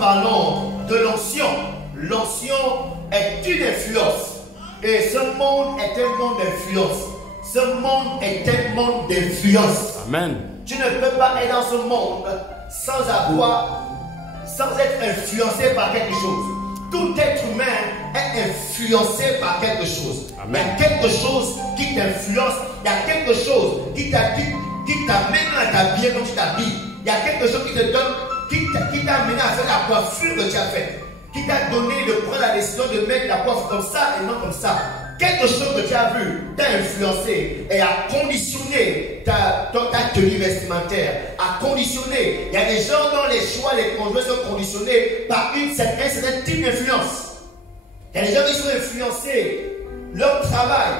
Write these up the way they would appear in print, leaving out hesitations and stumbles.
parlons de l'onction, l'onction est une influence. Et ce monde est un monde d'influence. Ce monde est un monde d'influence. Amen. Tu ne peux pas être dans ce monde sans être influencé par quelque chose. Tout être humain est influencé par quelque chose. Amen. Il y a quelque chose qui t'influence. Il y a quelque chose qui t'amène à t'habiller comme tu t'habilles. Il y a quelque chose qui te donne, qui t'a amené à faire la coiffure que tu as faite. Qui t'a donné de prendre la décision de mettre la coiffe comme ça et non comme ça. Quelque chose que tu as vu t'a influencé et a conditionné ta tenue vestimentaire, a conditionné. Il y a des gens dont les choix, les conjoints sont conditionnés par un certain type d'influence. Il y a des gens qui sont influencés, leur travail,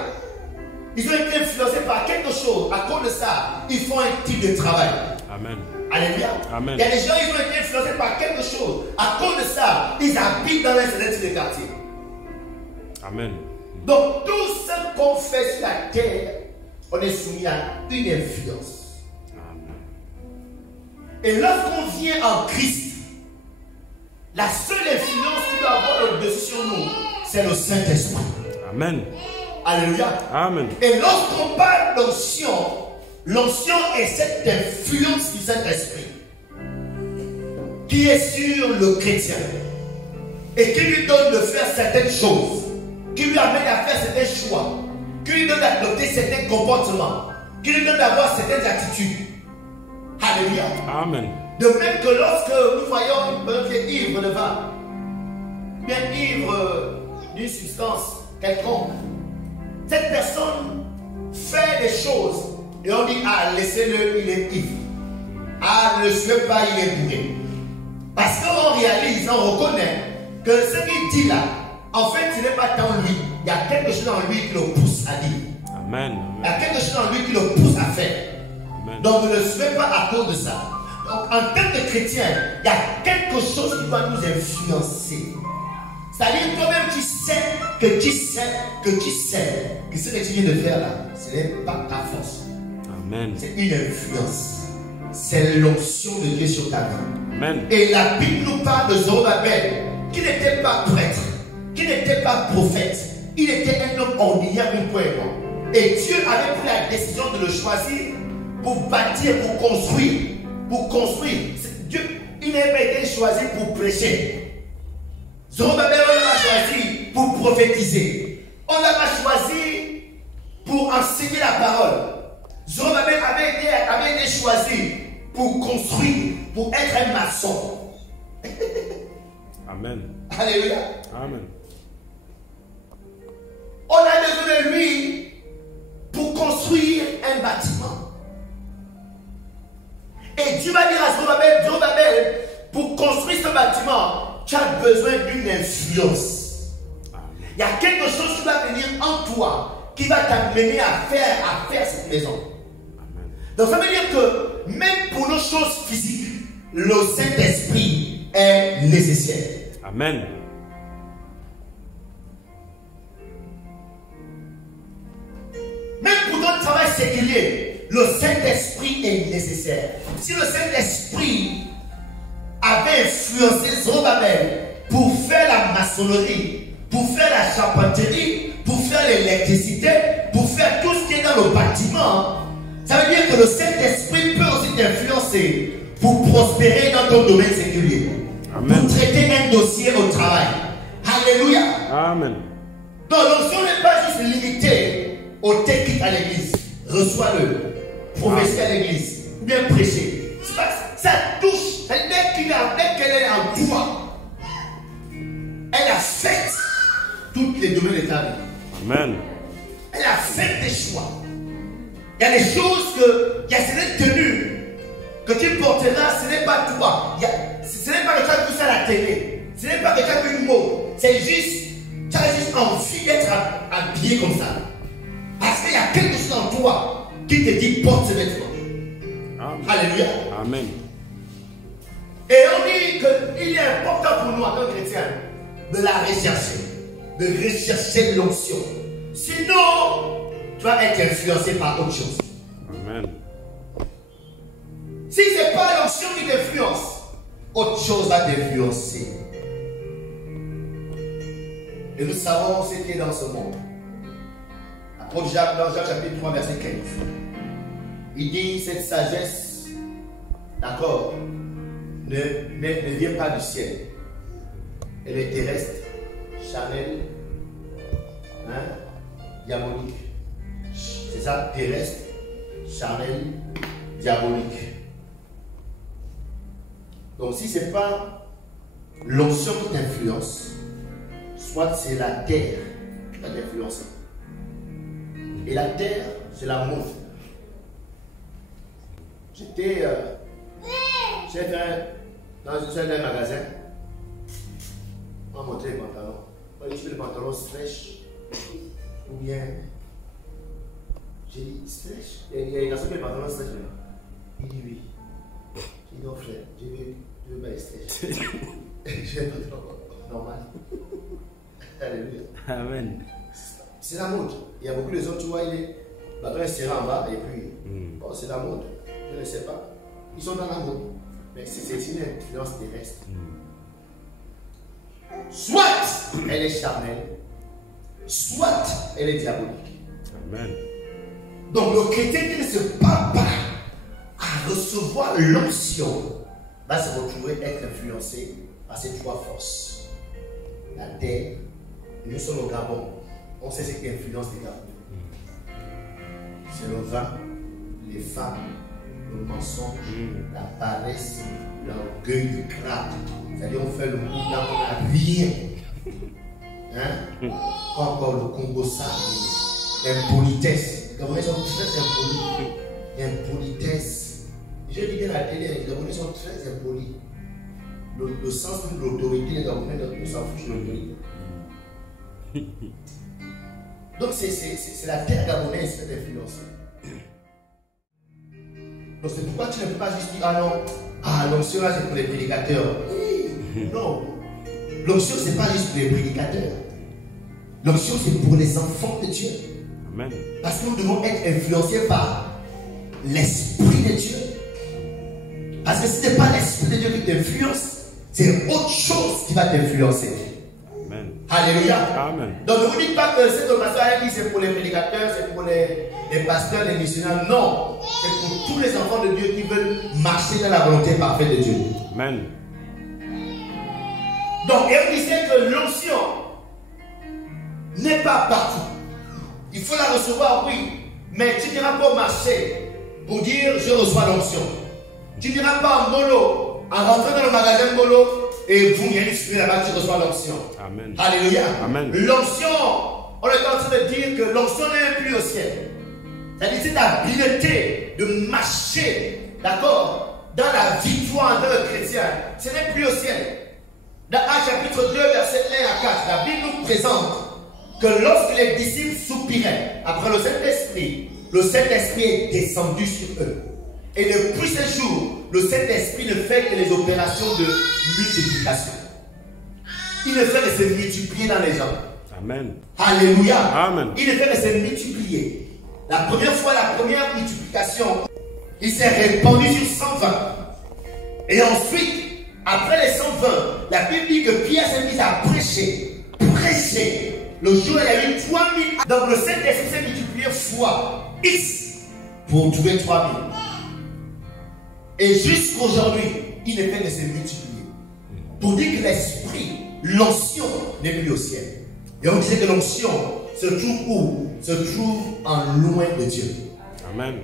ils ont été influencés par quelque chose. À cause de ça, ils font un type de travail. Amen. Alléluia. Amen. Il y a des gens qui ont été influencés par quelque chose. À cause de ça, ils habitent dans un certain type de quartier. Amen. Donc, tout ce qu'on fait sur la terre, on est soumis à une influence. Amen. Et lorsqu'on vient en Christ, la seule influence qui doit avoir le dessus sur nous, c'est le Saint-Esprit. Amen. Alléluia. Amen. Et lorsqu'on parle d'onction, l'onction est cette influence du Saint-Esprit qui est sur le chrétien et qui lui donne de faire certaines choses, qui lui amène à faire certains choix, qui lui donne d'adopter certains comportements, qui lui donne d'avoir certaines attitudes. Alléluia. Amen. De même que lorsque nous voyons une personne qui est ivre de vin, bien ivre d'une substance quelconque, cette personne fait des choses et on dit, ah, laissez-le, il est ivre. Ah, ne le suivez pas, il est bourré. Parce qu'on réalise, on reconnaît que ce qu'il dit là, en fait, ce n'est pas tant lui. Il y a quelque chose en lui qui le pousse à dire. Amen. Il y a quelque chose en lui qui le pousse à faire. Amen. Donc, ne le suivez pas à cause de ça. Donc, en tant que chrétien, il y a quelque chose qui doit nous influencer. C'est-à-dire, toi-même, tu sais que ce que tu viens de faire là, ce n'est pas ta force. Amen. C'est une influence. C'est l'onction de Dieu sur ta vie. Amen. Et la Bible nous parle de Zorobabel, qui n'était pas prêtre, qui n'était pas prophète. Il était un homme ordinaire, une cohérent. Et Dieu avait pris la décision de le choisir pour bâtir, pour construire. Pour construire. Dieu, il n'a pas été choisi pour prêcher. Zorobabel, on l'a choisi pour prophétiser. On l'a pas choisi pour enseigner la parole. Zorobabel avait été choisi pour construire, pour être un maçon. Amen. Alléluia. Amen. On a besoin de lui pour construire un bâtiment. Et Dieu va dire à Zorobabel, pour construire ce bâtiment, tu as besoin d'une influence. Il y a quelque chose qui va venir en toi qui va t'amener à faire cette maison. Donc ça veut dire que même pour nos choses physiques, le Saint-Esprit est nécessaire. Amen. Même pour notre travail séculier, le Saint-Esprit est nécessaire. Si le Saint-Esprit avait influencé Zorobabel pour faire la maçonnerie, pour faire la charpenterie, pour faire l'électricité, pour faire tout ce qui est dans le bâtiment, ça veut dire que le Saint-Esprit peut aussi t'influencer pour prospérer dans ton domaine séculier. Amen. Pour traiter un dossier au travail. Alléluia. Amen. Donc l'onction n'est pas juste limitée au technique à l'église. Reçois-le. Prophétie à l'église. Ou bien prêcher. C'est pas ça touche. Dès qu'elle est en toi, elle affecte tous les domaines de ta vie. Amen. Elle affecte tes choix. Il y a des choses que, il y a certaines tenues que tu porteras, ce n'est pas toi. Ce n'est pas que tu as vu ça à la télé. Ce n'est pas que tu as vu une mot. C'est juste, tu as juste envie d'être habillé comme ça. Parce qu'il y a quelque chose en toi qui te dit porte ce vêtement. Amen. Alléluia. Amen. Et on dit qu'il est important pour nous en tant que chrétiens de la rechercher. De rechercher l'onction. Sinon, tu vas être influencé par autre chose. Amen. Si ce n'est pas l'onction qui t'influence, autre chose va t'influencer. Et nous savons ce qui est dans ce monde. Apôtre Jacques, dans Jacques chapitre 3, verset 15. Il dit, cette sagesse, d'accord, ne vient pas du ciel. Elle est terrestre, charnelle, diabolique. C'est ça, terrestre, charnel, diabolique. Donc si ce n'est pas l'onction qui t'influence, soit c'est la terre qui va t'influencer. Et la terre, c'est la mode. J'étais dans un magasin. On m'a montré les pantalons. On m'a dit les pantalons stretch ou bien. J'ai dit stretch. Il y a une garçon qui a les pantalons stretch maintenant. Il dit oui. J'ai dit non frère, je veux pas les stretch. J'ai un pantalon normal. Alléluia. Amen. C'est la mode. Il y a beaucoup de gens, tu vois, il est pantalon serré en bas et puis. Bon, c'est la mode. Je ne sais pas. Ils sont dans la mode. Mais c'est une influence terrestre. Soit elle est charnelle, soit elle est diabolique. Amen. Donc le chrétien qui ne se bat pas à recevoir l'onction va se retrouver être influencé par ces trois forces. La terre, nous sommes au Gabon. On sait ce qui influence les Gabonais. C'est le vin, les femmes, le mensonge, la paresse, l'orgueil du crâne. C'est-à-dire on fait le monde là, on n'a rien. Hein? Encore le Congo ça, l'impolitesse. Les Gabonais sont très impolis. L'impolitesse. Je dis bien à la télé, les Gabonais sont très impolis. Le sens de l'autorité, les Gabonais ne s'en foutent de l'autorité. Donc c'est la terre gabonaise qui est influencée. Donc c'est pourquoi tu ne peux pas juste dire, ah non, l'onction là c'est pour les prédicateurs. Non. L'onction c'est pas juste pour les prédicateurs. L'onction c'est pour les enfants de Dieu. Amen. Parce que nous devons être influencés par l'Esprit de Dieu. Parce que si ce n'est pas l'Esprit de Dieu qui t'influence, c'est autre chose qui va t'influencer. Amen. Alléluia. Amen. Donc ne vous dites pas que cette pasteur a dit c'est pour les prédicateurs, c'est pour les pasteurs, les missionnaires. Non. C'est pour tous les enfants de Dieu qui veulent marcher dans la volonté parfaite de Dieu. Amen. Donc, elle disait que l'onction n'est pas partout. Il faut la recevoir, oui. Mais tu n'iras pas marcher pour dire je reçois l'onction. Tu n'iras pas en mollo, en rentrant dans le magasin mollo et vous viens distribuer là-bas, tu reçois l'onction. Amen. Alléluia. Amen. L'onction, on est en train de dire que l'onction n'est plus au ciel. C'est-à-dire c'est l'habileté de marcher, d'accord, dans la victoire de chrétien. Ce n'est plus au ciel. Dans Actes chapitre 2, verset 1 à 4, la Bible nous présente que lorsque les disciples soupiraient après le Saint-Esprit est descendu sur eux. Et depuis ce jour, le Saint-Esprit ne fait que les opérations de multiplication. Il ne fait que se multiplier dans les gens. Amen. Alléluia. Amen. Il ne fait que se multiplier. La première multiplication, il s'est répandu sur 120. Et ensuite, après les 120, la Bible dit que Pierre s'est mis à prêcher. Prêcher. Le jour où il y a eu 3000. Donc le Saint-Esprit s'est multiplié fois X pour trouver 3000. Et jusqu'aujourd'hui, il ne fait que se multiplier. Pour dire que l'esprit, l'onction n'est plus au ciel. Et on disait que l'onction se trouve où? Se trouve en loin de Dieu. Amen.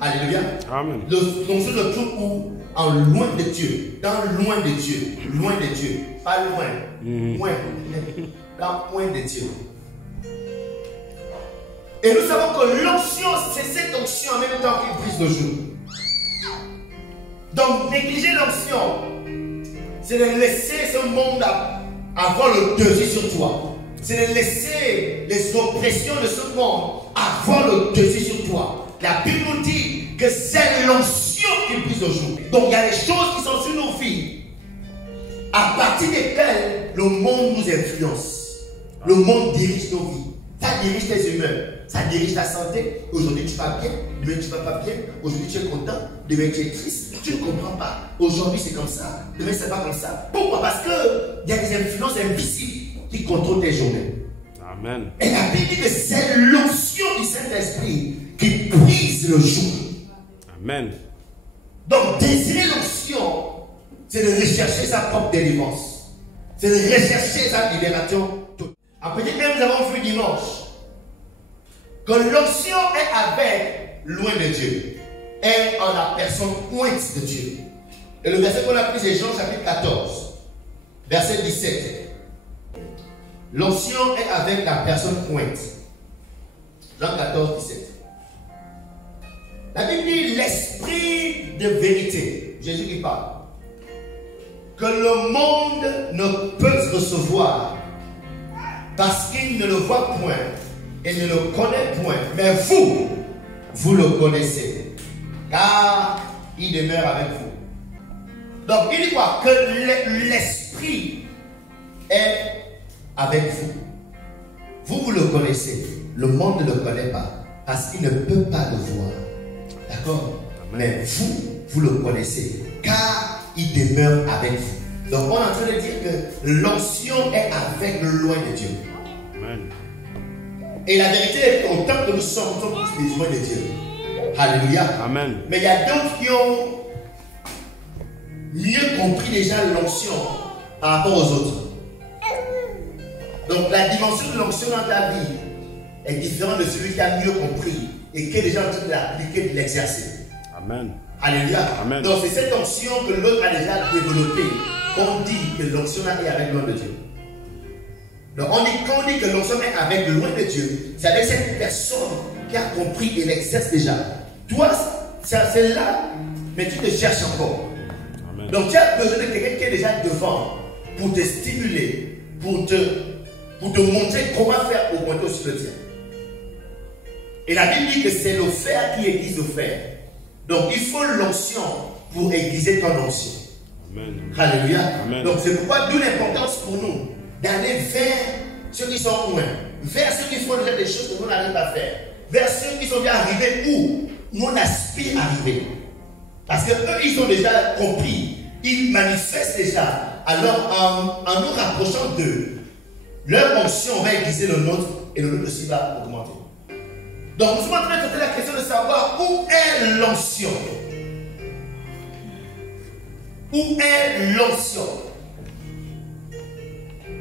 Alléluia. Amen. L'onction se trouve où? En loin de Dieu. Dans loin de Dieu. Loin de Dieu. Pas loin. Loin. Dans loin de Dieu. Et nous savons que l'onction, c'est cette onction en même temps qui brise le jour. Donc, négliger l'onction, c'est de laisser ce monde avoir le dessus sur toi. C'est de laisser les oppressions de ce monde avoir le dessus sur toi. La Bible nous dit que c'est l'onction qui brise le jour. Donc, il y a des choses qui sont sur nos vies, à partir desquelles le monde nous influence. Le monde dirige nos vies. Ça dirige tes humeurs. Ça dirige ta santé. Aujourd'hui, tu vas bien. Demain, tu ne vas pas bien. Aujourd'hui, tu es content. demain tu es triste. Tu ne comprends pas. Aujourd'hui c'est comme ça, demain c'est pas comme ça. Pourquoi? Parce qu'il y a des influences invisibles qui contrôlent tes journées. Amen. Et la Bible dit que c'est l'onction du Saint-Esprit qui brise le jour. Amen. Donc désirer l'onction, c'est de rechercher sa propre délivrance. C'est de rechercher sa libération. En petit nous avons vu dimanche que l'onction est avec loin de Dieu, est en la personne pointe de Dieu. Et le verset qu'on a pris c'est Jean chapitre 14, verset 17. L'onction est avec la personne pointe. Jean 14, 17. La Bible dit l'esprit de vérité, Jésus qui parle, que le monde ne peut recevoir parce qu'il ne le voit point et ne le connaît point. Mais vous, vous le connaissez, car il demeure avec vous. Donc il dit quoi? Que l'esprit est avec vous. Vous le connaissez. Le monde ne le connaît pas parce qu'il ne peut pas le voir. D'accord? Mais vous le connaissez car il demeure avec vous. Donc on est en train de dire que l'onction est avec loin de Dieu. Amen. Et la vérité est qu'autant que nous sommes tous des loin de Dieu. Alléluia. Amen. Mais il y a d'autres qui ont mieux compris déjà l'onction par rapport aux autres. Donc la dimension de l'onction dans ta vie est différente de celui qui a mieux compris et qui est déjà en train de l'appliquer, de l'exercer. Amen. Alléluia. Amen. Donc c'est cette onction que l'autre a déjà développée. Qu'on dit que l'onction est avec loin de Dieu. Donc quand on dit que l'onction est avec loin de Dieu, c'est avec cette personne qui a compris et l'exerce déjà. Toi, c'est là, mais tu te cherches encore. Amen. Donc tu as besoin de quelqu'un qui est déjà devant pour te stimuler, pour te montrer comment faire augmenter aussi le tien. Et la Bible dit que c'est le fer qui aiguise le fer. Donc il faut l'onction pour aiguiser ton onction. Amen. Alléluia. Amen. Donc c'est pourquoi d'où l'importance pour nous d'aller vers ceux qui sont loin, vers ceux qui font déjà des choses que nous n'arrivons pas à faire, vers ceux qui sont déjà arrivés où nous on aspire à arriver. Parce qu'eux ils ont déjà compris, ils manifestent déjà. Alors en nous rapprochant d'eux, leur onction va aiguiser le nôtre et le nôtre aussi va augmenter. Donc nous sommes en train de traiter la question de savoir où est l'onction. Où est l'onction?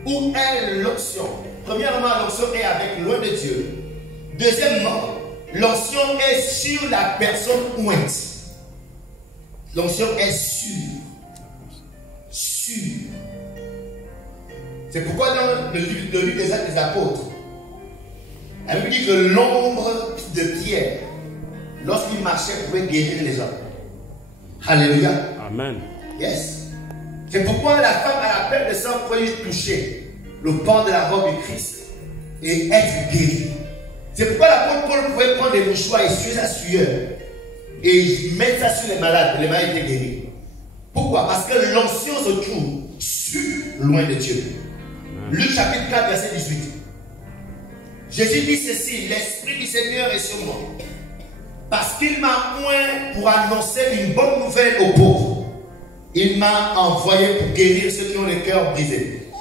Où est l'onction? Premièrement, l'onction est avec loin de Dieu. Deuxièmement, l'onction est sur la personne pointe. L'onction est sûre. Sûre. C'est pourquoi dans le livre des Actes des Apôtres, la Bible dit que l'ombre de Pierre, lorsqu'il marchait, pouvait guérir les hommes. Alléluia. Amen. Yes. C'est pourquoi la femme à la perte de sang pouvait toucher le pan de la robe du Christ et être guérie. C'est pourquoi l'apôtre Paul pouvait prendre des mouchoirs et essuyer sa sueur et mettre ça sur les malades. Les malades étaient guéris. Pourquoi? Parce que l'onction se trouve sur loin de Dieu. Luc chapitre 4 verset 18. Jésus dit ceci: l'Esprit du Seigneur est sur moi, parce qu'il m'a oint pour annoncer une bonne nouvelle aux pauvres. Il m'a envoyé pour guérir ceux qui ont le cœur brisé.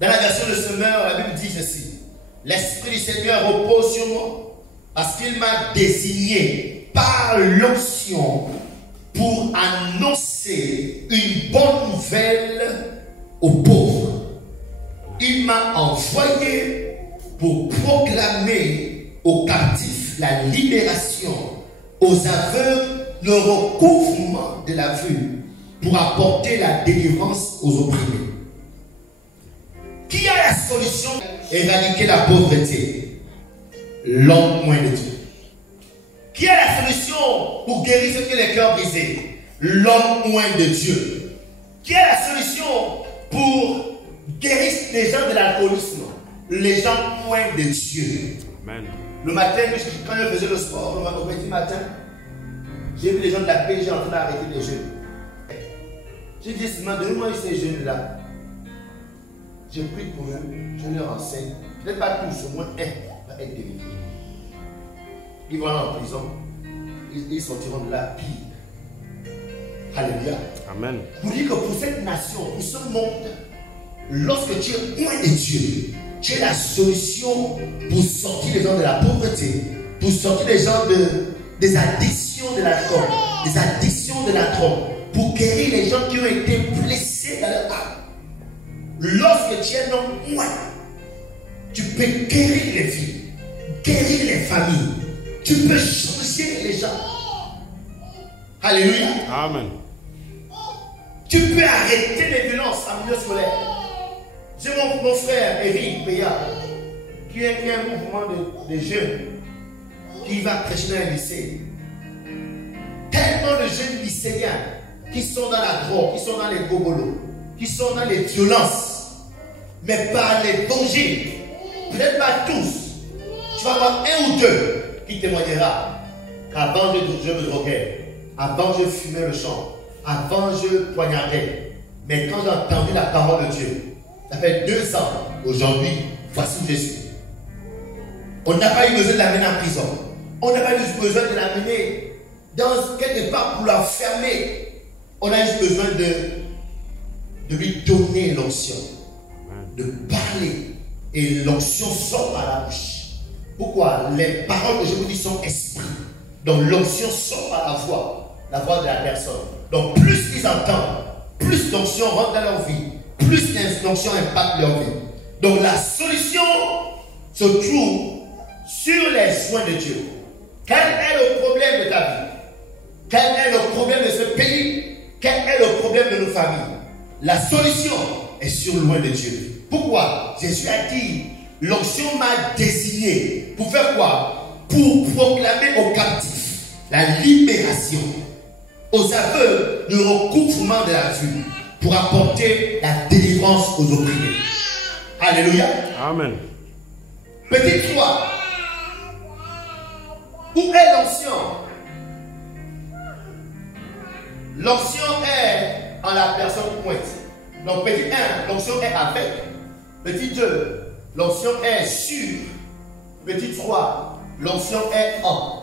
Dans la version de Semeur, la Bible dit ceci: l'Esprit du Seigneur repose sur moi, parce qu'il m'a désigné par l'onction pour annoncer une bonne nouvelle aux pauvres. Il m'a envoyé pour proclamer aux captifs la libération, aux aveugles le recouvrement de la vue, pour apporter la délivrance aux opprimés. Qui a la solution pour éradiquer la pauvreté? L'homme loin de Dieu. Qui a la solution pour guérir ceux qui ont les cœurs brisés? L'homme loin de Dieu. Qui a la solution pour guérir les gens de l'alcoolisme? Les gens loin de Dieu. Amen. Le matin, quand je faisais le sport, le petit matin, j'ai vu les gens de la PG en train d'arrêter les jeunes. J'ai dit, donnez-moi ces jeunes-là. J'ai pris pour eux, je leur enseigne. Peut-être pas tous, au moins un va être délivré. Ils vont aller en prison, ils sortiront de là pire. Alléluia. Amen. Pour dire que pour cette nation, pour ce monde, lorsque tu es loin de Dieu, tu es la solution pour sortir les gens de la pauvreté, pour sortir les gens des addictions de la drogue, des addictions de la drogue, pour guérir les gens qui ont été blessés dans leur âme. Lorsque tu es non loin, tu peux guérir les vies, guérir les familles, tu peux changer les gens. Alléluia. Amen. Tu peux arrêter les violences en milieu scolaire. J'ai mon frère Eric Péa, qui est un mouvement de jeunes qui va prêcher dans un lycée. Tellement de jeunes lycéens qui sont dans la drogue, qui sont dans les gogolos, qui sont dans les violences, mais par l'évangile, peut-être pas tous. Tu vas avoir un ou deux qui témoignera qu'avant je me droguais, avant je fumais le champ, avant je poignardais. Mais quand j'ai entendu la parole de Dieu, ça fait 2 ans, aujourd'hui, voici où je suis. On n'a pas eu besoin de l'amener en prison. On n'a pas eu besoin de l'amener dans quelque part pour la fermer. On a juste besoin de lui donner l'onction, de parler. Et l'onction sort par la bouche. Pourquoi? Les paroles que je vous dis sont esprit. Donc l'onction sort par la voix de la personne. Donc plus ils entendent, plus l'onction rentre dans leur vie, plus l'onction impacte leur vie. Donc la solution se trouve sur les soins de Dieu. Quel est le problème de ta vie? Quel est le problème de ce pays? Quel est le problème de nos familles? La solution est sur loin de Dieu. Pourquoi? Jésus a dit, l'onction m'a désigné. Pour faire quoi? Pour proclamer aux captifs la libération, aux aveugles le recouvrement de la vue, pour apporter la délivrance aux opprimés. Alléluia. Amen. Petite foi. Où est l'onction? L'onction est en la personne pointe. Donc petit 1, l'onction est avec. Petit 2, l'onction est sur. Petit 3, l'onction est en.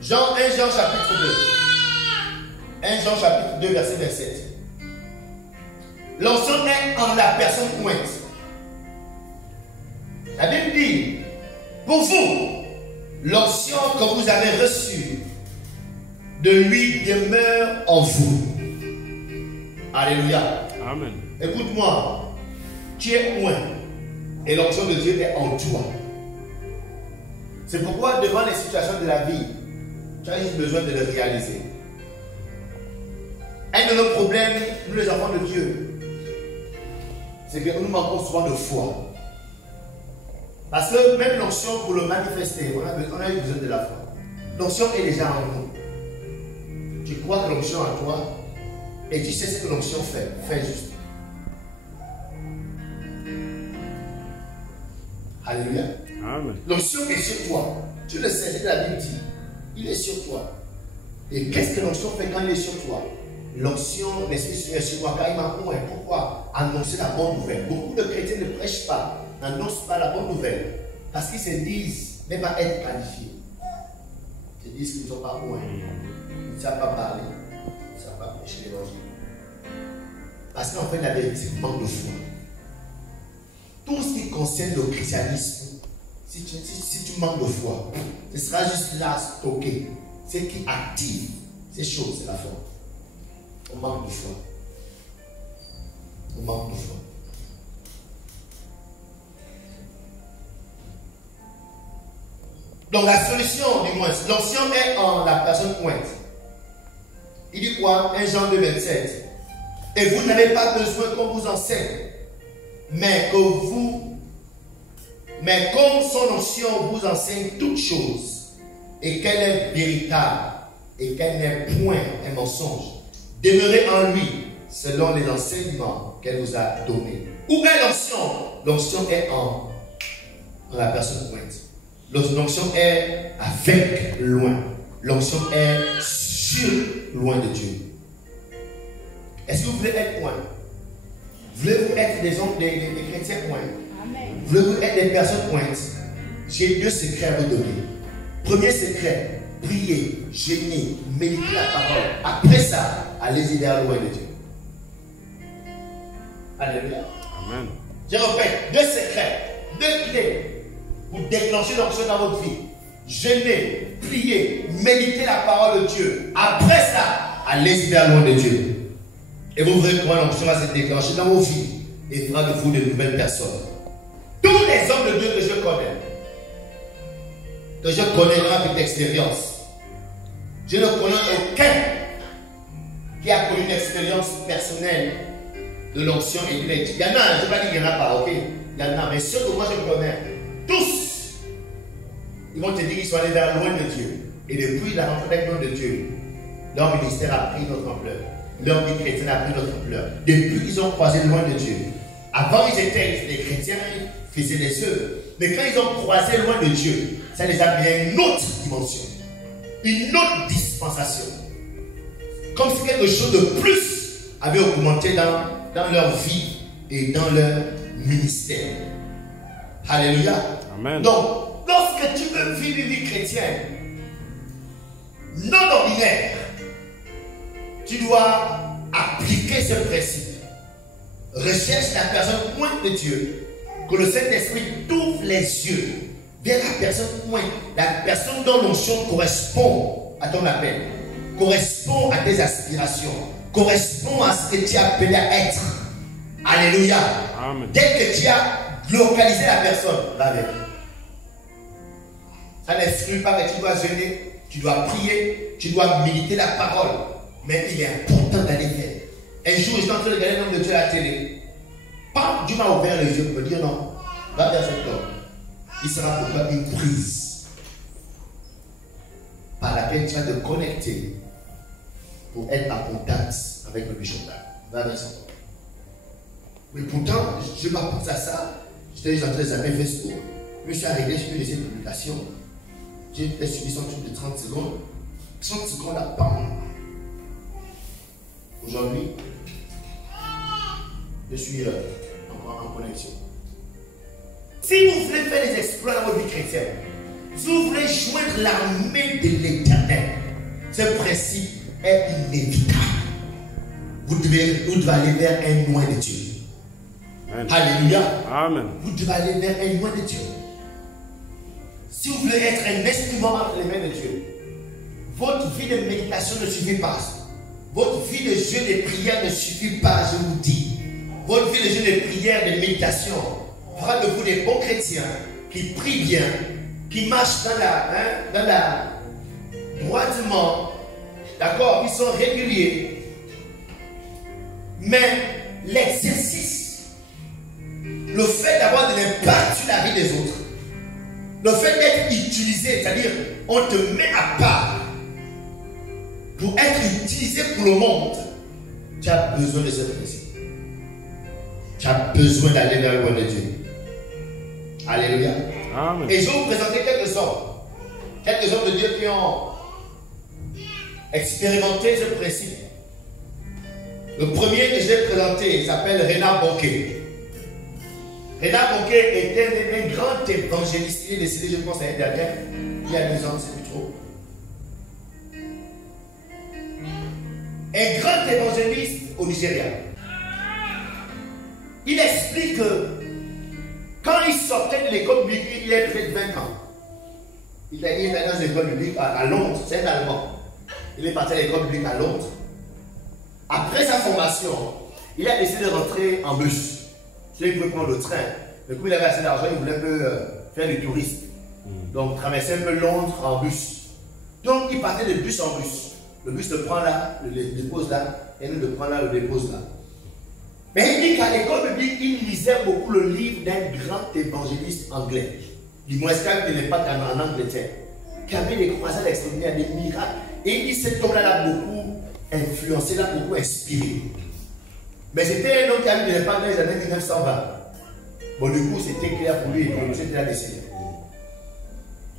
1 Jean chapitre 2. 1 Jean chapitre 2 verset 27. L'onction est en la personne pointe. La Bible dit, pour vous, l'onction que vous avez reçue de lui demeure en vous. Alléluia. Amen. Écoute-moi, tu es loin et l'onction de Dieu est en toi. C'est pourquoi devant les situations de la vie, tu as juste besoin de le réaliser. Un de nos problèmes, nous les enfants de Dieu, c'est que nous manquons souvent de foi. Parce que même l'onction pour le manifester, on a eu besoin de la foi. L'onction est déjà en nous. Tu crois que l'onction en toi et tu sais ce que l'onction fait. Fais juste. Alléluia. Amen. L'onction est sur toi. Tu le sais, c'est ce que la Bible dit. Il est sur toi. Et qu'est-ce que l'onction fait quand il est sur toi? L'onction, l'Esprit est sur moi car il m'a oint. Pourquoi? Annoncer la bonne nouvelle. Beaucoup de chrétiens ne prêchent pas, n'annoncent pas la bonne nouvelle. Parce qu'ils se disent ne pas être qualifiés. Ils se disent qu'ils ne sont pas oints. Ils ne savent pas parler. Ils ne savent pas prêcher l'évangile. Parce qu'en fait, la vérité, c'est le manque de foi. Tout ce qui concerne le christianisme, si tu manques de foi, ce sera juste là stocké. Ce qui active ces choses, c'est la foi. On manque de foi. On manque de foi. Donc la solution, du moins, l'onction est en la personne pointe. Il dit quoi? 1 Jean 2, 27. Et vous n'avez pas besoin qu'on vous enseigne, mais comme son onction vous enseigne toutes choses, et qu'elle est véritable, et qu'elle n'est point un mensonge, demeurez en lui, selon les enseignements qu'elle vous a donnés. Où est l'onction? L'onction est en la personne pointe. L'onction est avec loin. L'onction est sur loin de Dieu. Est-ce que vous voulez être loin? Voulez-vous être des chrétiens loin? Voulez-vous être des personnes pointes? J'ai 2 secrets à vous donner. Premier secret, priez, jeûnez, méditez la parole. Après ça, allez-y vers loin de Dieu. Alléluia. Amen. Je répète, 2 secrets, 2 clés pour déclencher l'onction dans votre vie. Jeûnez, priez, méditez la parole de Dieu. Après ça, allez-y vers loin de Dieu. Et vous verrez comment l'onction va se déclencher dans vos vies et fera de vous de nouvelles personnes. Tous les hommes de Dieu que je connais avec d'expérience, je ne connais aucun qui a connu une expérience personnelle de l'onction et de l'aide. Il y en a, je ne vais pas dire qu'il n'y en a pas, ok? Il y en a, mais ceux que moi je connais, tous, ils vont te dire qu'ils sont allés vers loin de Dieu. Et depuis la rencontre avec loin de Dieu, leur ministère a pris notre ampleur. Leur vie chrétienne a pris notre ampleur. Depuis qu'ils ont croisé loin de Dieu. Avant, ils étaient des chrétiens, ils faisaient des œuvres. Mais quand ils ont croisé loin de Dieu, ça les a mis à une autre dimension. Une autre dispensation. Comme si quelque chose de plus avait augmenté dans leur vie et dans leur ministère. Alléluia. Amen. Donc, lorsque tu veux vivre une vie chrétienne non ordinaire, tu dois appliquer ce principe. Recherche la personne loin de Dieu. Que le Saint-Esprit t'ouvre les yeux vers la personne loin. La personne dont l'onction correspond à ton appel, correspond à tes aspirations, correspond à ce que tu es appelé à être. Alléluia. Amen. Dès que tu as localisé la personne, va avec. Ça n'exclut pas que tu dois jeûner, tu dois prier, tu dois méditer la parole. Mais il est important d'aller vers. Un jour, j'étais en train de regarder l'homme de Dieu à la télé. Dieu m'a ouvert les yeux pour me dire non, va vers cet homme. Il sera pour toi une prise par laquelle tu vas te connecter pour être en contact avec le bishop. Va vers son homme. Mais pourtant, je n'ai pas pensé à ça. J'étais en train de zapper Facebook. Je me suis arrêté sur une de ces publications. J'ai suivi son truc de 30 secondes. 30 secondes à bam. Aujourd'hui, je suis en connexion. Si vous voulez faire des exploits dans votre vie chrétienne, si vous voulez joindre l'armée de l'Éternel, ce principe est inévitable. Vous devez aller vers un loin de Dieu. Amen. Alléluia. Amen. Vous devez aller vers un loin de Dieu. Si vous voulez être un instrument entre les mains de Dieu, votre vie de méditation ne suffit pas. Votre vie de jeûne et de prière ne suffit pas, je vous dis. Votre vie de jeûne et de prière, de méditation fera de vous des bons chrétiens qui prient bien, qui marchent dans la droitement, d'accord, qui sont réguliers. Mais l'exercice, le fait d'avoir de l'impact sur la vie des autres, le fait d'être utilisé, c'est-à-dire on te met à part pour être utilisé pour le monde, tu as besoin de ce principe. Tu as besoin d'aller vers le roi de Dieu. Alléluia. Amen. Et je vais vous présenter quelques hommes de Dieu qui ont expérimenté ce principe. Le premier que je vais présenter s'appelle Reinhard Bonnke. Reinhard Bonnke était un grand évangéliste. Il est décédé, je pense, l'année dernière. Il y a 2 ans, c'est plus trop. Un grand évangéliste au Nigeria. Il explique que quand il sortait de l'école biblique, il est près de 20 ans. Il est allé dans l'école biblique à Londres, c'est un Allemand. Il est parti à l'école biblique à Londres. Après sa formation, il a décidé de rentrer en bus. Il pouvait prendre le train. Mais comme il avait assez d'argent, il voulait un peu faire du tourisme. Donc traverser un peu Londres en bus. Donc il partait de bus en bus. Le bus le prend là, le dépose là, et nous le prend là, le dépose là. Mais il dit qu'à l'école biblique, il lisait beaucoup le livre d'un grand évangéliste anglais. Du moins, il n'est pas en Angleterre. Qui avait des croisades extraordinaires, des miracles. Et il dit cet homme-là l'a beaucoup influencé, l'a beaucoup inspiré. Mais c'était un homme qui avait pas dans les années 1920. Bon, du coup, c'était clair pour lui et pour lui, c'était la décennie.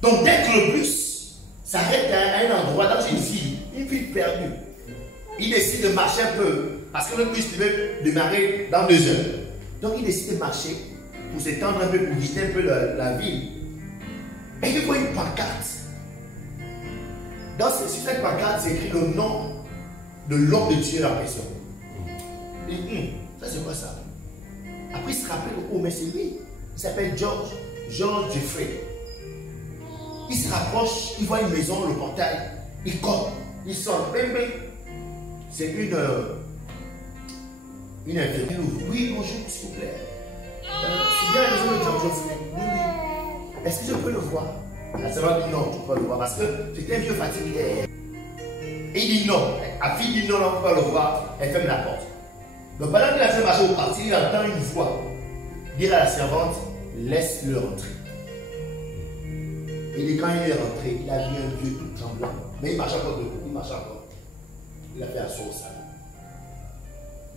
Donc, dès que le bus s'arrête à un endroit, dans une ville perdue, il décide de marcher un peu. Parce que le bus devait démarrer dans 2 heures. Donc, il décide de marcher pour s'étendre un peu, pour visiter un peu la ville. Et il voit une pancarte. sur cette pancarte, c'est écrit le nom de l'homme de Dieu en question. Et ça c'est quoi ça? Après il se rappelle, oh mais c'est lui. Il s'appelle George Jeffrey. Il se rapproche, il voit une maison, le portail, il cogne, il sort, bing bing. C'est une infirmière. Oui, bonjour, s'il vous plaît. C'est bien la maison de George Jeffrey. Oui, oui. Est-ce que je peux le voir? La sœur dit non, tu peux pas le voir parce que c'est un vieux fatigué. Et il dit non. La fille dit non, on ne peut pas le voir. Elle ferme la porte. Donc pendant qu'il a fait marcher au parti, il entend une voix dire à la servante, laisse-le rentrer. Et quand il est rentré, il a vu un vieux tout tremblant. Mais il marche encore debout, il marche encore. Il a fait un saut au salon.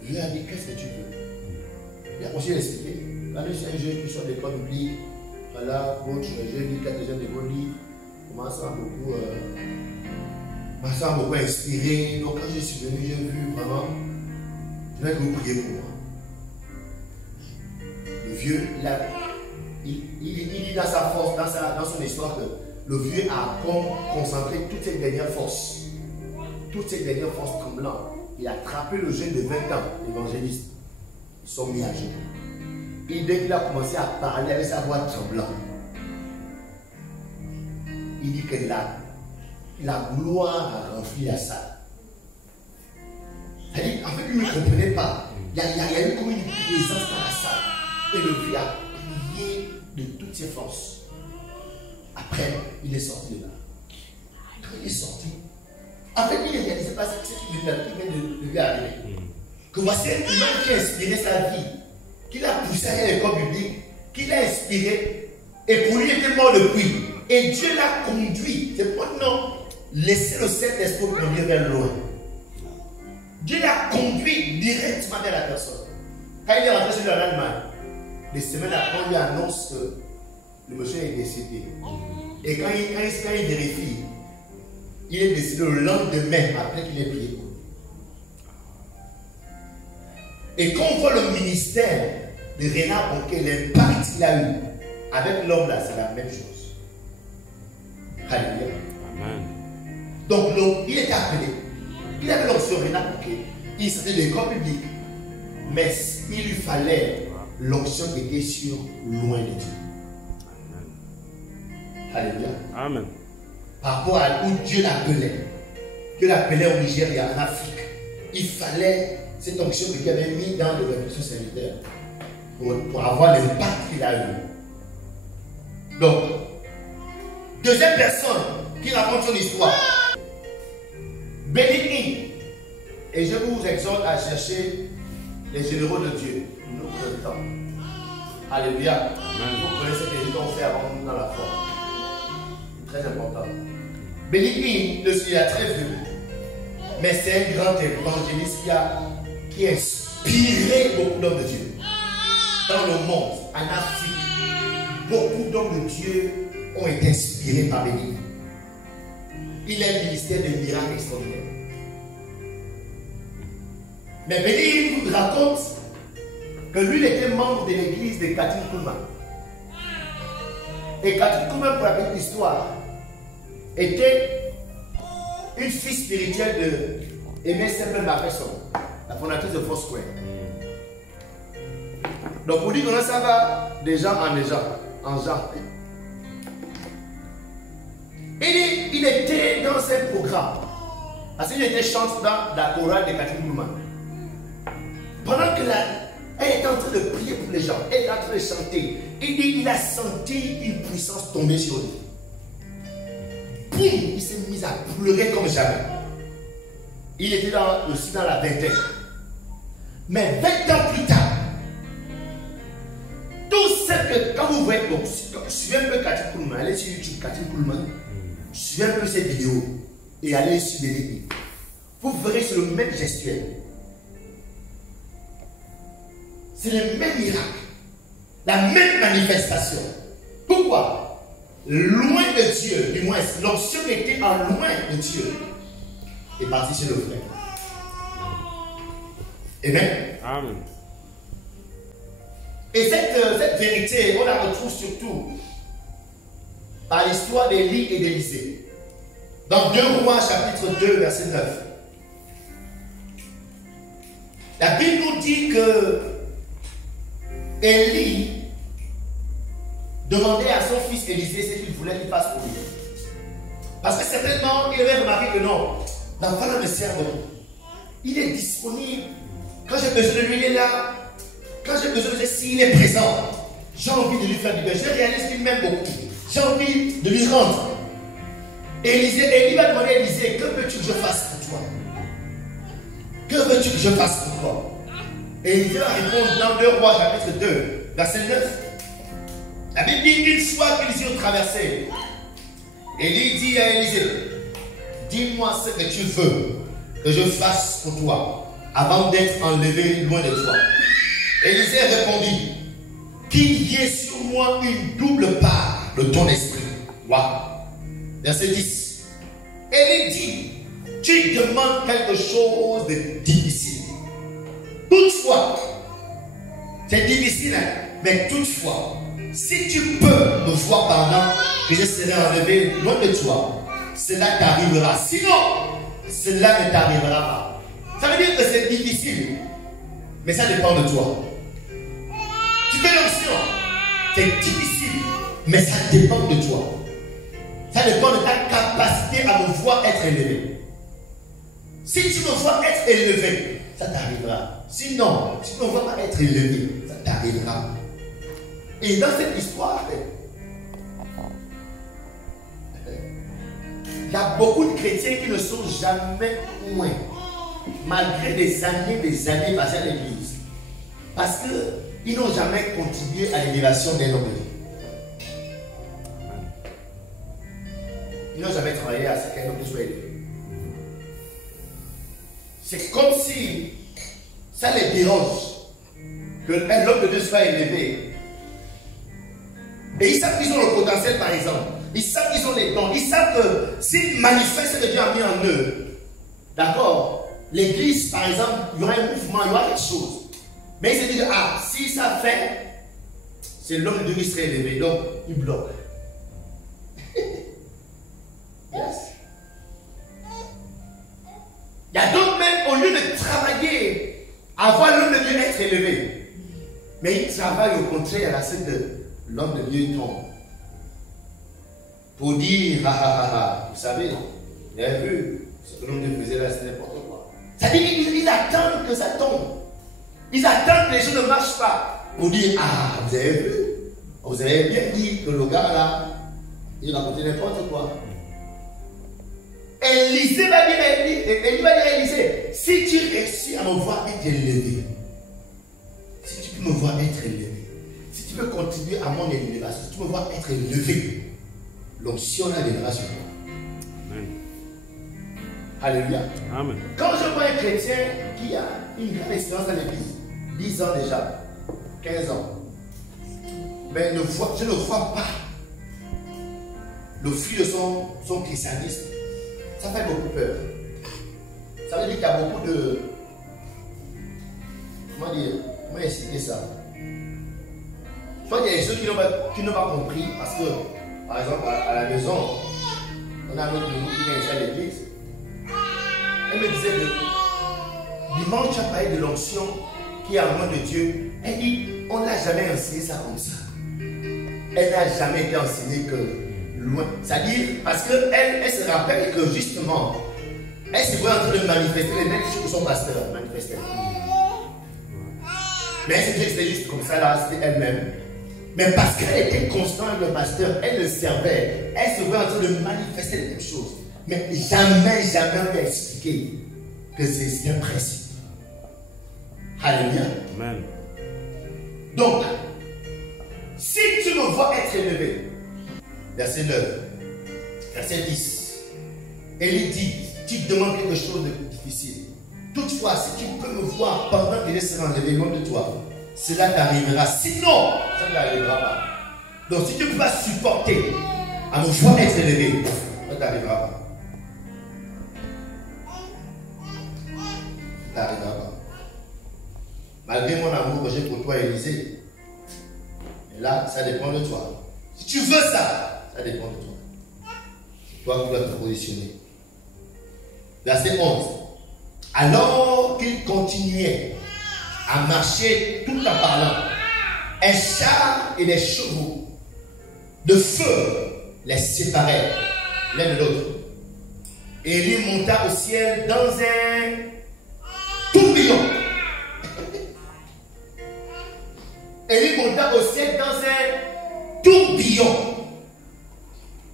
Je lui ai dit, qu'est-ce que tu veux? Il a continué d'expliquer. Quand je suis un jeune qui sort de l'école publique, voilà, j'ai lu quelques-uns de vos livres, commence à beaucoup inspiré. Donc quand je suis venu, j'ai vu vraiment, je vais que vous priez pour moi. Le vieux, il dit dans sa force, dans son histoire que le vieux a concentré toutes ses dernières forces tremblantes. Il a attrapé le jeune de 20 ans, l'évangéliste. Ils sont mis à genoux. Et dès qu'il a commencé à parler avec sa voix tremblante, il dit que la gloire a rempli la salle. C'est-à-dire, en fait, il ne comprenait pas. Il y a eu comme une présence dans la salle. Et le vieux a prié de toutes ses forces. Après, il est sorti de là. Quand il est sorti, en fait, il ne réalisait pas ce qui vient de lui arriver. Que voici un homme qui a inspiré sa vie, qui l'a poussé à l'école biblique, qui l'a inspiré, et pour lui, il était mort depuis. Et Dieu l'a conduit. C'est pour non, laisser le Saint-Esprit conduire vers loin. Dieu l'a conduit directement vers la personne. Quand il est rentré sur l'Allemagne, des semaines après, on lui annonce que le monsieur est décédé. Et quand il vérifie, il est décédé le lendemain après qu'il ait prié pour lui. Et quand on voit le ministère de Renard Bonquet, l'impact qu'il a eu avec l'homme là, c'est la même chose. Alléluia. Amen. Donc il était appelé. Il avait l'option Renard Bonquet. Il sortait de l'école publique. Mais il lui fallait l'option qui était sur loin de Dieu. Alléluia. Amen. Par rapport à où Dieu l'appelait. Dieu l'appelait au Nigeria, en Afrique. Il fallait cette onction que Dieu avait mis dans le révolution sanitaire pour avoir l'impact qu'il a eu. Donc, deuxième personne qui raconte son histoire, Béni. Et je vous exhorte à chercher les généraux de Dieu. Nous prenons le temps. Alléluia. Vous connaissez ce que les gens ont fait avant nous dans la foi. C'est très important. Béni, il a très vieux. Mais c'est un grand évangéliste qui a inspiré beaucoup d'hommes de Dieu. Dans le monde, en Afrique, beaucoup d'hommes de Dieu ont été inspirés par Béni. Il a un ministère de miracles extraordinaires. Mais Béni vous raconte que lui, il était membre de l'église de Catherine Kuhlman. Et Catherine Kuhlman, pour la petite histoire, était une fille spirituelle de Aimé Semble Mafesson, la fondatrice de Foursquare. Donc pour dire que ça va de gens en gens. Il était dans un programme. Parce qu'il était chanteur dans la chorale de Catherine Kuhlman. Pendant que elle était en train de prier pour les gens, elle était en train de chanter, il a senti une puissance tomber sur lui. Boum, il s'est mis à pleurer comme jamais. Il était aussi dans la vingtaine. Mais 20 ans plus tard, tout ce que, quand vous voyez, donc, suivez un peu Catherine Kuhlman, allez sur YouTube, Catherine Kuhlman, suivez un peu ces vidéos et allez sur les livres. Vous verrez sur le même gestuel. C'est le même miracle, la même manifestation. Pourquoi? Loin de Dieu, du moins, l'onction était en loin de Dieu, est partie chez le frère. Amen. Amen. Et cette vérité, on la retrouve surtout par l'histoire d'Élie et d'Élisée. Dans 2 Rois, chapitre 2, verset 9. La Bible nous dit que Élie demandait à son fils Élisée ce qu'il voulait qu'il fasse pour lui. Parce que certainement, il avait remarqué que non, l'enfant là me sert beaucoup. Il est disponible. Quand j'ai besoin de lui, il est là. Quand j'ai besoin de lui, s'il est présent, j'ai envie de lui faire du bien. Je réalise qu'il m'aime beaucoup. J'ai envie de lui rendre. Et Élie va demander à Élisée, que veux-tu que je fasse pour toi? Que veux-tu que je fasse pour toi? Et Élisée va répondre dans 2 Rois, chapitre 2, verset 9. La Bible dit, une fois qu'ils eurent traversé, Élie dit à Élisée, dis-moi ce que tu veux que je fasse pour toi avant d'être enlevé loin de toi. Élisée répondit, qu'il y ait sur moi une double part de ton esprit. Wow. Verset 10. Élie dit, tu demandes quelque chose de difficile. Toutefois, c'est difficile, hein? Mais toutefois, si tu peux me voir pendant que je serai enlevé loin de toi, cela t'arrivera. Sinon, cela ne t'arrivera pas. Ça veut dire que c'est difficile, mais ça dépend de toi. Tu fais l'option, c'est difficile, mais ça dépend de toi. Ça dépend de ta capacité à me voir être élevé. Si tu me vois être élevé, ça t'arrivera. Sinon, si tu ne me vois pas être élevé, ça t'arrivera. Et dans cette histoire, il y a beaucoup de chrétiens qui ne sont jamais loin, malgré des années passées à l'église. Parce qu'ils n'ont jamais contribué à l'élévation des hommes de Dieu. Ils n'ont jamais travaillé à ce qu'un homme soit élevé. C'est comme si ça les dérange que l'homme de Dieu soit élevé. Et ils savent qu'ils ont le potentiel, par exemple. Ils savent qu'ils ont les dons. Ils savent que s'ils manifestent ce que Dieu a mis en eux, d'accord, l'église, par exemple, il y aura un mouvement, il y aura quelque chose. Mais ils se disent, ah, si ça fait, c'est l'homme de Dieu qui serait élevé. Donc, ils bloquent. Yes. Il y a d'autres même, au lieu de travailler, à voir l'homme de Dieu être élevé, mais ils travaillent au contraire à ce que l'homme de Dieu tombe. Pour dire, vous savez, vous avez vu, ce que l'homme de Dieu faisait là, c'est n'importe quoi. Ça dit qu'ils attendent que ça tombe. Ils attendent que les choses ne marchent pas. Pour dire, ah, vous avez vu, vous avez bien dit que le gars là, il racontait n'importe quoi. Élisée va dire à Élisée, si tu réussis à me voir être élevé, si tu peux me voir être élevé, si tu peux contribuer à mon élévation, si tu peux me voir être élevé, l'onction là viendra sur toi. Amen. Alléluia. Amen. Quand je vois un chrétien qui a une grande expérience dans l'église, 10 ans déjà, 15 ans, mais je ne vois pas le fruit de son christianisme. Ça fait beaucoup peur. Ça veut dire qu'il y a beaucoup de... Comment expliquer ça? Soit il y a des choses qui n'ont pas compris parce que, par exemple, à la maison, on a un autre nouveau qui vient ici à l'église. Elle me disait que dimanche, tu as parlé de l'onction qui est en main de Dieu. Elle dit, on n'a jamais enseigné ça comme ça. Elle n'a jamais été enseignée que loin. C'est-à-dire, parce qu'elle se rappelle que justement, elle se voit en train de manifester les mêmes choses que son pasteur manifestait. Mais elle se dit que c'était juste comme ça là, c'était elle-même. Mais parce qu'elle était constante avec le pasteur, elle le servait. Elle se voit en train de manifester les mêmes choses. Mais jamais on lui a expliqué que c'est un principe. Alléluia. Amen. Donc, si tu me vois être élevé, verset 9, verset 10, Élie dit, tu demandes quelque chose de difficile. Toutefois, si tu peux me voir pendant que je serai enlevé loin de toi, cela t'arrivera. Sinon, ça ne t'arrivera pas. Donc, si tu ne peux pas supporter à me voir être élevé, ça ne t'arrivera pas. Ça ne t'arrivera pas. Malgré mon amour que j'ai pour toi, Élisée, mais là, ça dépend de toi. Si tu veux ça, ça dépend de toi. C'est toi qui dois te positionner. Verset 11. Alors qu'il continuait à marcher tout en parlant, un char et des chevaux de feu les séparaient l'un de l'autre. Et il monta au ciel dans un tourbillon. Et il monta au ciel dans un tourbillon.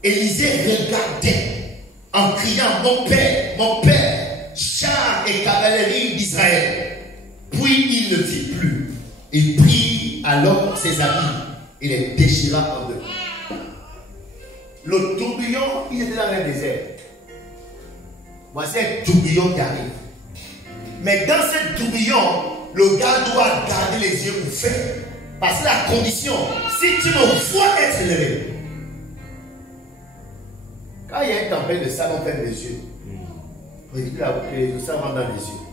Élisée regardait en criant, mon père, chars et cavalerie d'Israël. Puis il ne vit plus. Il prit alors ses habits et les déchira en deux. Le tourbillon, il était dans le désert. Voici un tourbillon qui arrive. Mais dans ce tourbillon, le gars doit garder les yeux ouverts. Parce que la condition, si tu me vois être élevé, quand il y a une tempête de sable, on ferme les yeux. Pour éviter que le sable rentre dans les yeux.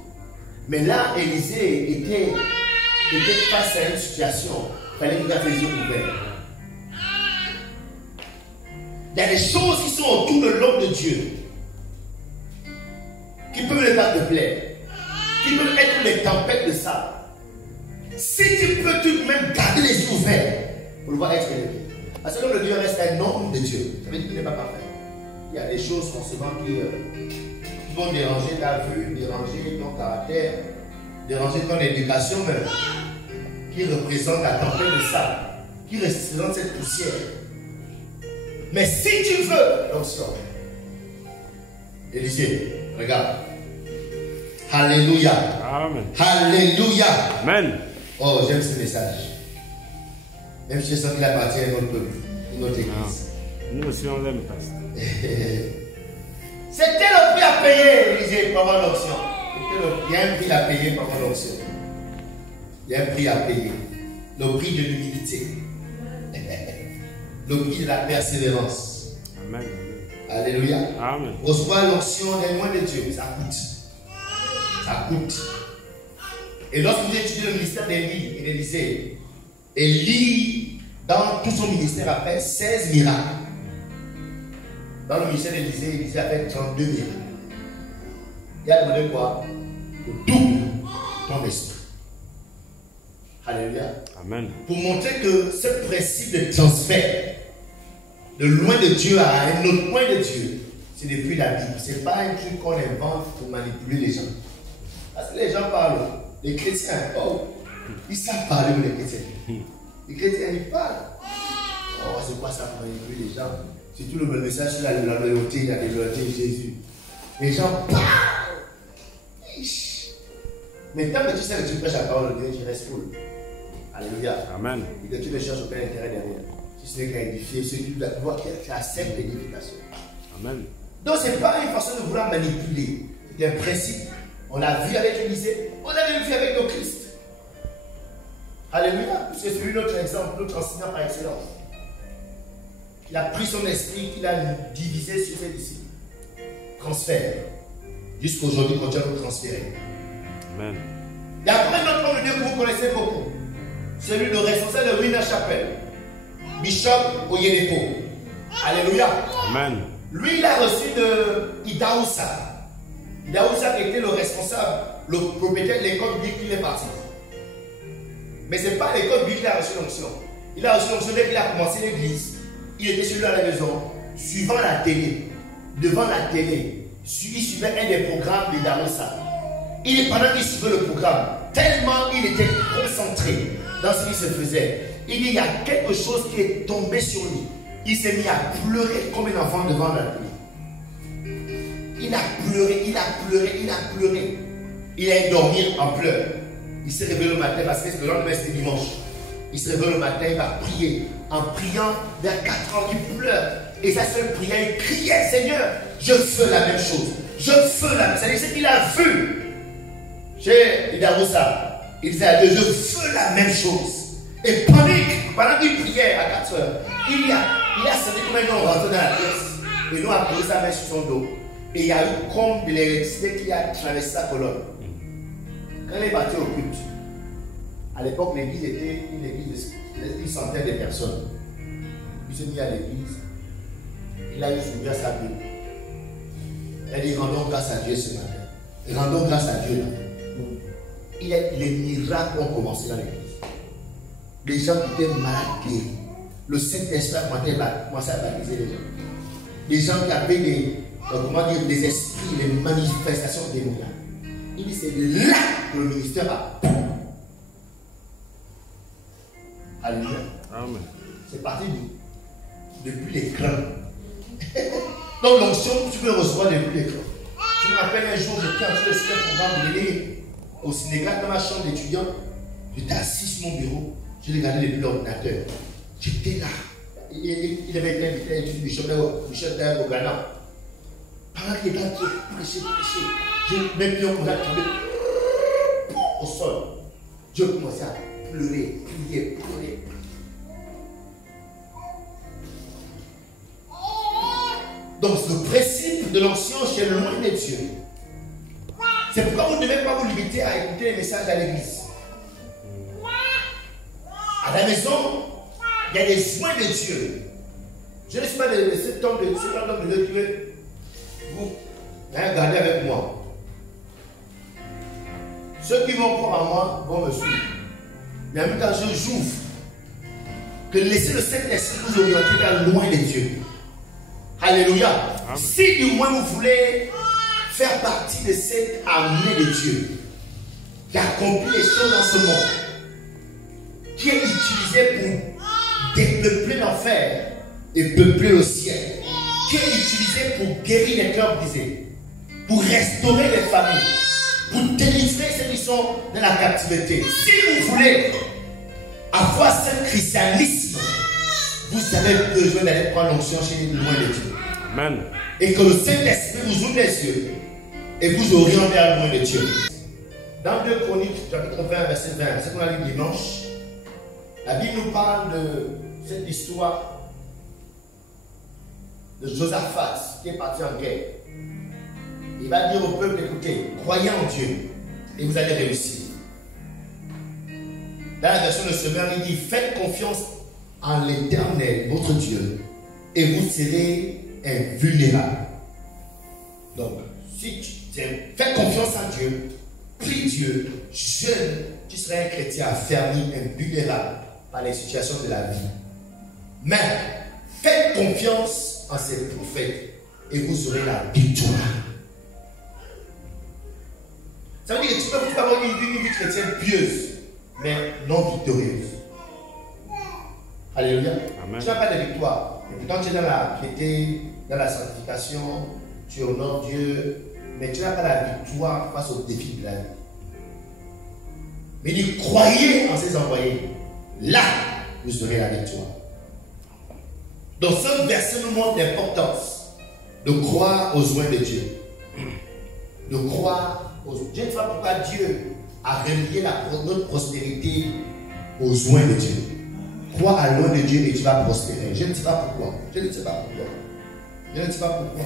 Mais là, Élisée était face à une situation. Il fallait qu'il garde les yeux ouverts. Il y a des choses qui sont autour de l'homme de Dieu qui peuvent ne pas te plaire, qui peuvent être des tempêtes de sable. Si tu peux tout de même garder les yeux ouverts pour le voir être élevé. Parce que l'homme de Dieu reste un homme de Dieu. Ça veut dire qu'il n'est pas parfait. Il y a des choses forcément qui vont déranger ta vue, déranger ton caractère, déranger ton éducation même, qui représente la tempête de sable, qui représente cette poussière. Mais si tu veux, l'onction. Élisée, regarde. Alléluia. Amen. Alléluia. Amen. Oh, j'aime ce message. Même si je sens qu'il appartient à notre peuple, à notre église. Nous aussi, on l'aime, pasteur. C'était le prix à payer, Élisée, pendant l'onction. Il y a un prix à payer pendant l'onction. Il y a un prix à payer. Le prix de l'humilité. Le prix de la persévérance. Amen. Alléluia. Amen. Recevoir l'onction des loin de Dieu, ça coûte. Ça coûte. Et lorsque vous étudiez le ministère d'Élie et d'Élisée, Élie, dans tout son ministère, a fait 16 miracles. Dans le ministère d'Élisée, Élisée a fait 32 miracles. Il a demandé quoi? Le double ton esprit. Alléluia. Amen. Pour montrer que ce principe de transfert de loin de Dieu à un autre point de Dieu, c'est depuis la Bible. Ce n'est pas un truc qu'on invente pour manipuler les gens. Parce que les gens parlent, les chrétiens, oh, ils savent parler, les chrétiens. Les chrétiens, ils parlent. Oh, c'est quoi ça pour manipuler les gens? C'est tout le message sur la loyauté, la loyauté de Jésus. Les gens parlent. Mais tant que tu sais que tu prêches la parole de Dieu, tu restes cool. Alléluia. Amen. Et que tu ne cherches aucun intérêt derrière. Si ce n'est qu'à édifier, celui qui doit pouvoir tu acceptes l'édification. Amen. Donc ce n'est pas une façon de vouloir manipuler. C'est un principe. On l'a vu avec Élisée, on l'a même vu avec nos Christ. Alléluia. C'est celui notre exemple, notre enseignant par excellence. Il a pris son esprit, qu'il a divisé sur ses disciples. Transfert. Jusqu'aujourd'hui, quand Dieu nous transférer. Amen. Et après notre homme de Dieu que vous connaissez beaucoup, celui de responsable de Winner Chapel, Bishop Oyedepo. Alléluia. Amen. Lui, il a reçu de Idaoussa. Idaoussa était le responsable, le propriétaire de l'école biblique, il est parti. Mais ce n'est pas l'école biblique qui a reçu l'onction. Il a reçu l'onction dès qu'il a commencé l'église. Il était chez lui à la maison, suivant la télé, devant la télé. Il suivait un des programmes d'Idaoussa. Pendant qu'il suivait le programme, tellement il était concentré dans ce qui se faisait, il y a quelque chose qui est tombé sur lui. Il s'est mis à pleurer comme un enfant devant la télé. Il a pleuré, il a pleuré, il a pleuré. Il a dormi en pleurs. Il s'est réveillé le matin parce que le lendemain c'était dimanche. Il se réveille le matin, il va prier. En priant, vers 4 ans, il pleure. Et sa seule prière, il criait, Seigneur, je veux la même chose. Je veux la même chose. C'est-à-dire ce qu'il a vu. Chez Idaoussa, il disait à Dieu, je veux la même chose. Et pendant qu'il priait à 4 heures, il a senti comme un homme rentré dans la pièce. Et nous a posé sa main sur son dos. Et il y a eu comme de l'électricité qui a traversé sa colonne. Quand il est parti au culte, à l'époque, l'église était une église de centaines de personnes. Il s'est mis à l'église. Il a eu ouvert sa Bible. Elle dit rendons grâce à Dieu ce matin. Rendons grâce à Dieu là. Les miracles ont commencé dans l'église. Les gens qui étaient malades guéris. Le Saint-Esprit a commencé à baptiser les gens. Les gens qui avaient des esprits, des manifestations démoniaques. Il dit c'est là que le ministère a. Alléluia. Amen. C'est parti depuis l'écran. Donc l'onction, tu peux le recevoir depuis l'écran. Je me rappelle un jour, j'étais en train de faire un programme de l'élé au Sénégal dans ma chambre d'étudiant. J'étais assis sur mon bureau, je regardais depuis l'ordinateur. J'étais là. Il avait été invité à l'étude Michel Taylor au Ghana. Pendant qu'il était en train de prêcher, j'ai même pied commencé à tomber au sol. Je commençais à pleurer, prier, pleurer. Donc le principe de l'onction chez le loin des dieux. C'est pourquoi vous ne devez pas vous limiter à écouter les messages à l'église. À la maison, il y a des soins de Dieu. Je ne suis pas de cet homme de Dieu qui veut vous regarder avec moi. Ceux qui vont croire en moi vont me suivre. Mais en même temps, j'ouvre que laissez le Saint-Esprit vous orienter vers loin des dieux. Alléluia. Amen. Si du moins vous voulez faire partie de cette armée de Dieu qui accomplit les choses dans ce monde, qui est utilisée pour dépeupler l'enfer et peupler le ciel, qui est utilisée pour guérir les cœurs brisés, pour restaurer les familles, pour délivrer ceux qui sont dans la captivité. Si vous voulez avoir ce christianisme, vous avez besoin d'aller prendre l'onction chez les loin de Dieu. Amen. Et que le Saint-Esprit vous ouvre les yeux et vous oriente vers loin de Dieu. Dans 2 Chroniques, chapitre 20, verset 20, c'est ce qu'on a lu dimanche, la Bible nous parle de cette histoire de Josaphat qui est parti en guerre. Il va dire au peuple, écoutez, croyez en Dieu et vous allez réussir. Dans la version de Semeur, il dit, faites confiance en l'Éternel, votre Dieu, et vous serez invulnérable. Donc, si tu fais confiance en Dieu, prie Dieu, jeûne, tu seras un chrétien affermi, invulnérable par les situations de la vie. Mais, faites confiance en ces prophètes et vous aurez la victoire. Ça veut dire que tu peux avoir une vie chrétienne pieuse, mais non victorieuse. Alléluia. Amen. Tu n'as pas de victoire. Et pourtant, tu es dans la piété, dans la sanctification, tu honores Dieu, mais tu n'as pas la victoire face aux défis de la vie. Mais il dit, croyez en ses envoyés. Là, vous aurez la victoire. Donc, ce verset nous montre l'importance de croire aux oins de Dieu. De croire aux oins. Je ne sais pas pourquoi Dieu a relié notre prospérité aux oins de Dieu. Crois à l'oint de Dieu et tu vas prospérer. Je ne sais pas pourquoi. Je ne sais pas pourquoi. Je ne sais pas pourquoi.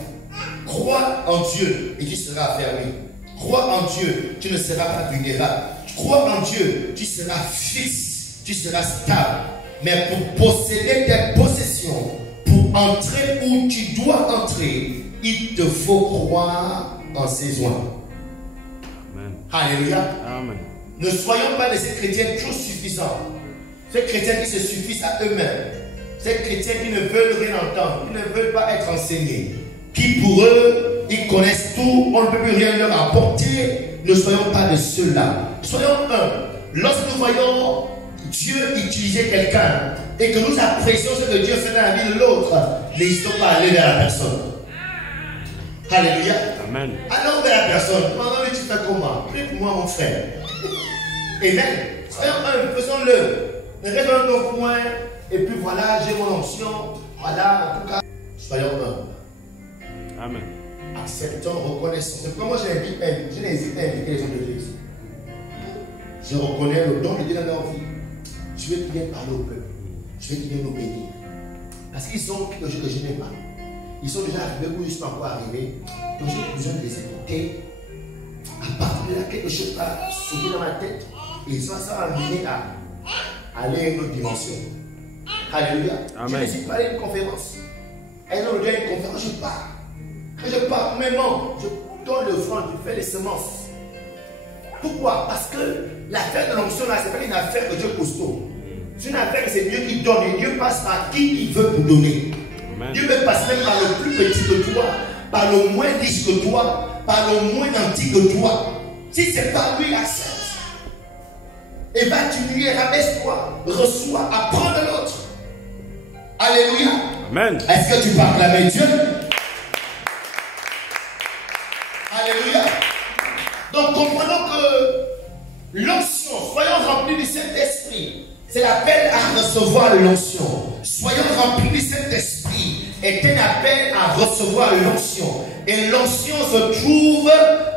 Crois en Dieu et tu seras affermi. Crois en Dieu, tu ne seras pas vulnérable. Crois en Dieu, tu seras fixe, tu seras stable. Mais pour posséder tes possessions, pour entrer où tu dois entrer, il te faut croire en ses oins. Amen. Alléluia. Amen. Ne soyons pas de ces chrétiens trop suffisants. Ces chrétiens qui se suffisent à eux-mêmes. Ces chrétiens qui ne veulent rien entendre, qui ne veulent pas être enseignés. Qui pour eux, ils connaissent tout, on ne peut plus rien leur apporter. Ne soyons pas de ceux-là. Soyons humbles. Lorsque nous voyons Dieu utiliser quelqu'un et que nous apprécions ce que Dieu fait dans la vie de l'autre, n'hésitons pas à aller vers la personne. Alléluia. Amen. Allons vers la personne. Demandons-lui, tu fais comment? Prie pour moi, mon frère. Amen. Soyons humbles, faisons-le. Ne restons dans nos coins et puis voilà, j'ai mon onction. Voilà, en tout cas, soyons humbles. Amen. Acceptons, reconnaissons. C'est pourquoi moi je n'hésite pas à inviter les gens de l'église. Je reconnais le don de Dieu dans leur vie. Je vais bien parler au peuple. Je vais bien nous bénir. Parce qu'ils sont quelque chose que je n'aime pas. Ils sont déjà arrivés où ils sont encore arrivés. Donc j'ai besoin de les écouter. À partir de là, quelque chose va sauter dans ma tête. Et ça va amener à aller à une autre dimension. Alléluia. Je n'hésite pas à aller à une conférence. Un jour, je vais à une conférence, je pars. Que je pars mes membres, je donne le franc, je fais les semences. Pourquoi? Parce que l'affaire de l'onction là, ce n'est pas une affaire de Dieu costaud. C'est une affaire que c'est Dieu qui donne et Dieu passe par qui il veut pour donner. Amen. Dieu me passe même par le plus petit que toi, par le moins riche que toi, par le moins antique que toi. Si c'est pas lui, accepte. Et va diminuer, rabaisse-toi, reçois, apprends de l'autre. Alléluia. Amen. Est-ce que tu peux acclamer Dieu? Alléluia. Donc comprenons que l'onction, soyons remplis du Saint-Esprit. C'est l'appel à recevoir l'onction. Soyons remplis du Saint-Esprit est un appel à recevoir l'onction. Et l'onction se trouve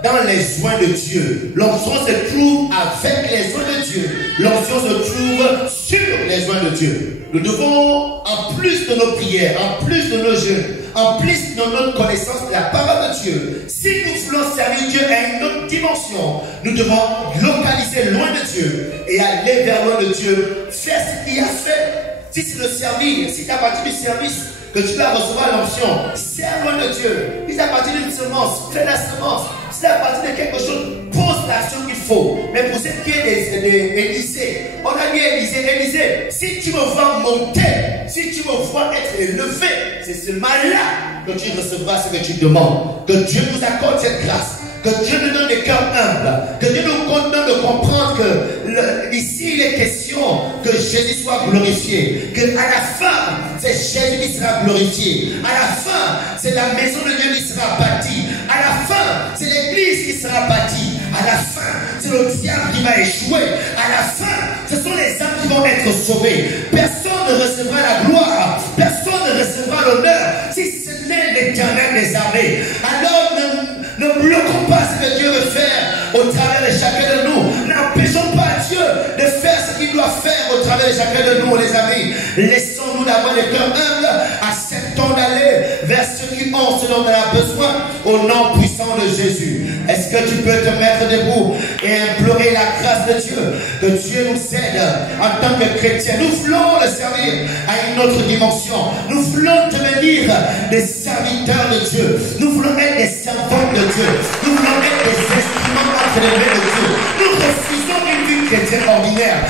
dans les oins de Dieu. L'onction se trouve avec les oins de Dieu. L'onction se trouve sur les oins de Dieu. Nous devons, en plus de nos prières, en plus de nos jeûnes, en plus de notre connaissance de la parole de Dieu, si nous voulons servir Dieu à une autre dimension, nous devons localiser loin de Dieu et aller vers loin de Dieu, faire ce qu'il a fait. Si c'est le servir, si c'est à partir du service que tu vas recevoir l'onction, sers loin de Dieu. Si c'est à partir d'une semence, fais la semence. Si c'est à partir de quelque chose, pose l'action qu'il faut. Mais pour ce qui est d'Élisée, on a dit à Élisée, si tu me vois monter, si tu me vois être élevé, c'est seulement là que tu recevras ce que tu demandes. Que Dieu nous accorde cette grâce. Que Dieu nous donne des cœurs humbles. Que Dieu nous donne de comprendre que ici il est question que Jésus soit glorifié. Que à la fin, c'est Jésus qui sera glorifié. À la fin, c'est la maison de Dieu qui sera bâtie. À la fin, c'est l'église qui sera bâtie. À la fin, c'est le diable qui va échouer. À la fin, ce sont les âmes qui vont être sauvées. Personne ne recevra la gloire. Personne ne recevra l'honneur si ce n'est l'Éternel des armées. Alors ne bloquons pas ce que Dieu veut faire au travers de chacun de nous. N'empêchons pas Dieu de faire ce qu'il doit faire au travers de chacun de nous, les amis. Laissons-nous d'avoir des cœurs humbles. Acceptons d'aller vers ceux qui ont ce dont on a besoin au nom puissant de Jésus. Est-ce que tu peux te mettre debout et implorer la grâce de Dieu? Que Dieu nous aide en tant que chrétiens. Nous voulons le servir à une autre dimension. Nous voulons devenir des serviteurs de Dieu. Nous voulons être des servants de Dieu. Nous voulons être des instruments entre les mains de Dieu. Nous refusons une vie chrétienne ordinaire.